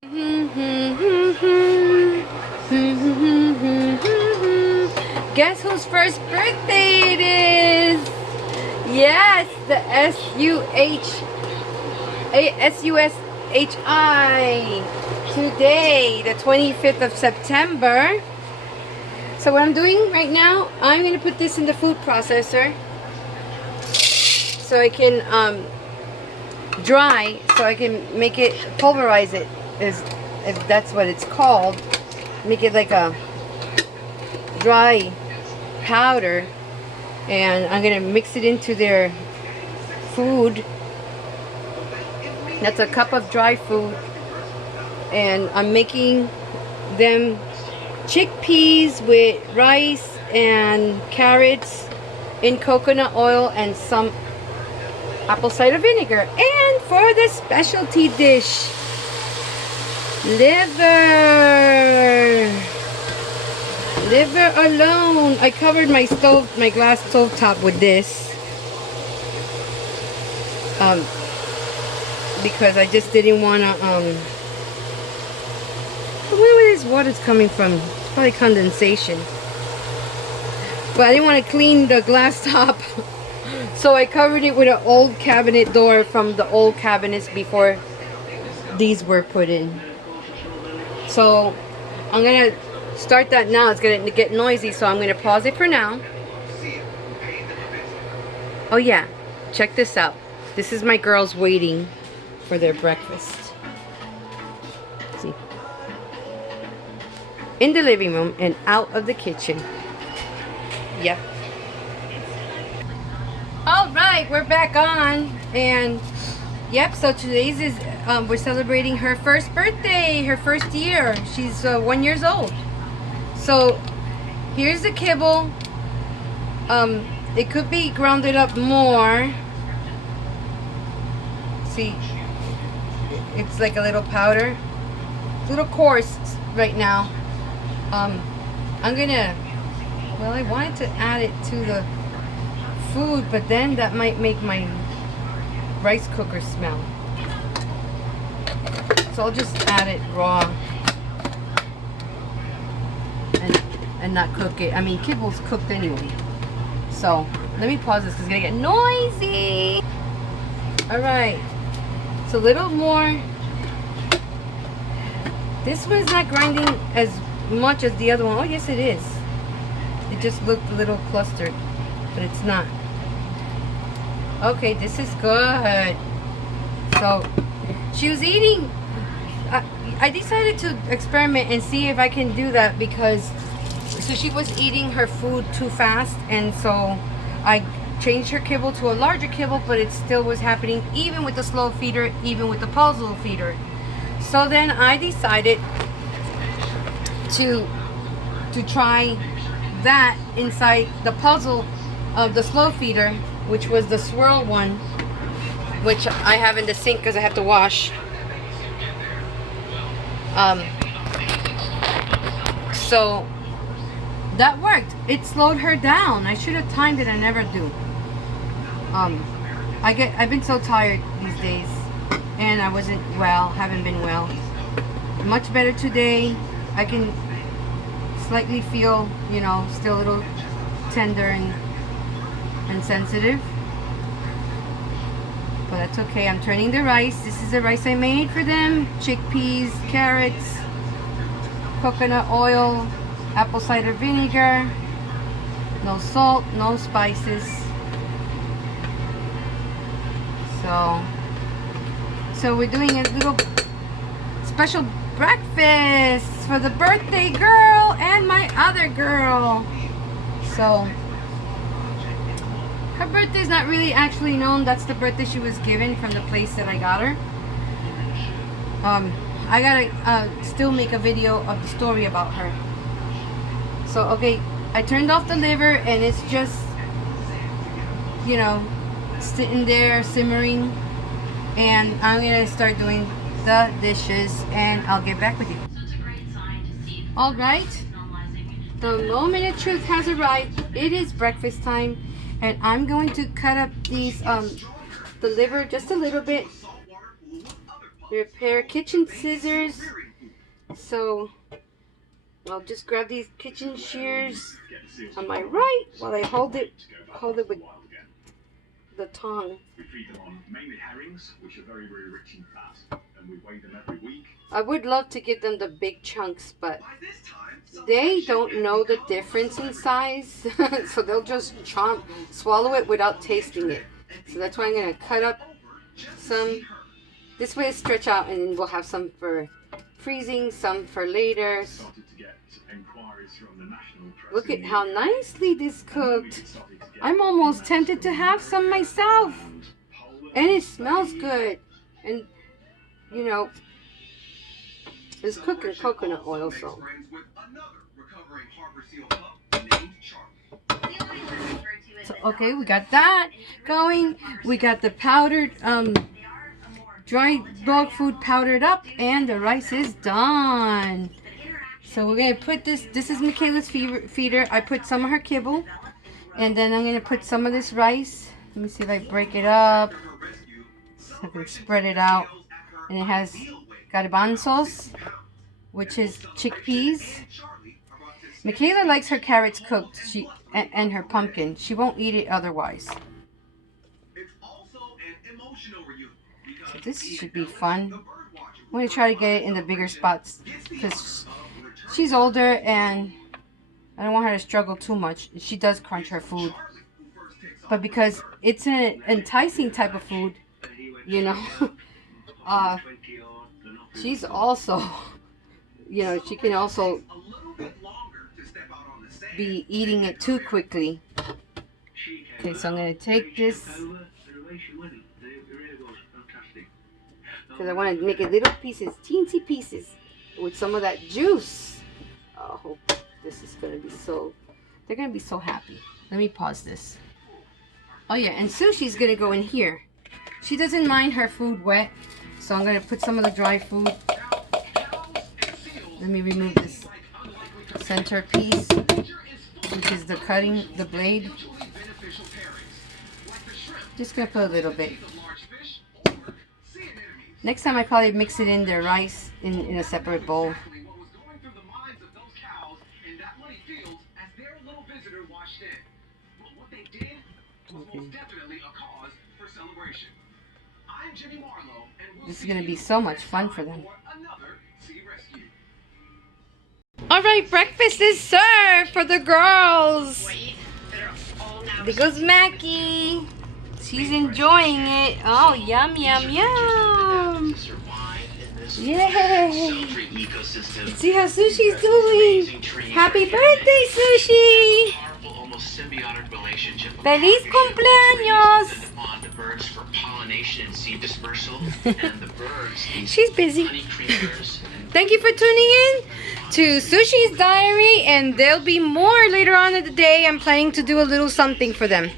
Guess whose first birthday it is? Yes, the S-U-S-H-I. Today, the 25th of September. So what I'm doing right now, I'm going to put this in the food processor so I can dry, so I can make it, pulverize it, if that's what it's called. Make it like a dry powder, and I'm gonna mix it into their food. That's a cup of dry food, and I'm making them chickpeas with rice and carrots in coconut oil and some apple cider vinegar. And for the specialty dish, liver alone. I covered my stove, my glass stove top with this because I just didn't want to I wonder where this water's coming from. It's probably condensation, but I didn't want to clean the glass top. So I covered it with an old cabinet door from the old cabinets before these were put in. So I'm gonna start that now. It's gonna get noisy, so I'm gonna pause it for now. Oh yeah, check this out. This is my girls waiting for their breakfast. See, in the living room and out of the kitchen. Yep. All right, we're back on, and yep. So today's is we're celebrating her first birthday, her first year. She's 1 year old. So here's the kibble. It could be grounded up more. See, it's like a little powder. It's a little coarse right now. I'm gonna, well, I wanted to add it to the food, but then that might make my rice cooker smell. So I'll just add it raw and not cook it. I mean, kibble's cooked anyway. So let me pause this because it's gonna get noisy. All right, it's a little more. This one's not grinding as much as the other one. Oh yes, it is. It just looked a little clustered, but it's not. Okay, this is good. So she was eating. I decided to experiment and see if I can do that, because so she was eating her food too fast, and so I changed her kibble to a larger kibble, but it still was happening even with the slow feeder, even with the puzzle feeder. So then I decided to try that inside the puzzle of the slow feeder, which was the swirl one, which I have in the sink because I have to wash. So that worked. It slowed her down. I should have timed it. I never do. I've been so tired these days, and I wasn't well, haven't been well. Much better today. I can slightly feel, you know, still a little tender and sensitive, but that's okay. I'm turning the rice. This is the rice I made for them. Chickpeas, carrots, coconut oil, apple cider vinegar, no salt, no spices. So we're doing a little special breakfast for the birthday girl and my other girl. So her birthday's not really actually known. That's the birthday she was given from the place that I got her. I gotta still make a video of the story about her. So okay, I turned off the liver, and it's just, you know, sitting there simmering, and I'm gonna start doing the dishes, and I'll get back with you. All right, the moment of truth has arrived. It is breakfast time, and I'm going to cut up these the liver just a little bit, We have a pair of kitchen scissors. So I'll just grab these kitchen shears on my right while I hold it with the tongue. We feed them on mainly herrings, which are very, very rich in fat, and we weigh them every week. I would love to give them the big chunks, but they don't know the difference in size, so they'll just swallow it without tasting it. So that's why I'm going to cut up some. This way stretch out, and then we'll have some for freezing, some for later. Look at how nicely this cooked. I'm almost tempted to have some myself. And it smells good. And, you know, it's cooked in coconut oil, so. Okay, we got that going. We got the powdered, dry dog food powdered up, and the rice is done. So we're going to put this is Michaela's feeder. I put some of her kibble, and then I'm going to put some of this rice. Let me see if I break it up so I can spread it out. And it has garbanzos, which is chickpeas. Michaela likes her carrots cooked and her pumpkin. She won't eat it otherwise. So this should be fun. I'm going to try to get it in the bigger spots because she's older and I don't want her to struggle too much. She does crunch her food. But because it's an enticing type of food, you know, she's also, you know, she can also be eating it too quickly. Okay, so I'm going to take this because I want to make it little pieces, teensy pieces, with some of that juice. Oh, I hope this is going to be so, they're going to be so happy. Let me pause this. Oh yeah, and Sushi's going to go in here. She doesn't mind her food wet, so I'm going to put some of the dry food. Let me remove this center piece, which is the blade. Just going to put a little bit. Next time I probably mix it in the rice in a separate bowl. Okay. This is going to be so much fun for them. Alright, breakfast is served for the girls. There goes Mackie. She's enjoying it. Oh, yum, yum, yum. Yay. See how Sushi's doing. Happy birthday, Sushi. Feliz cumpleaños. She's busy. Thank you for tuning in to Sushi's Diary, and there'll be more later on in the day. I'm planning to do a little something for them.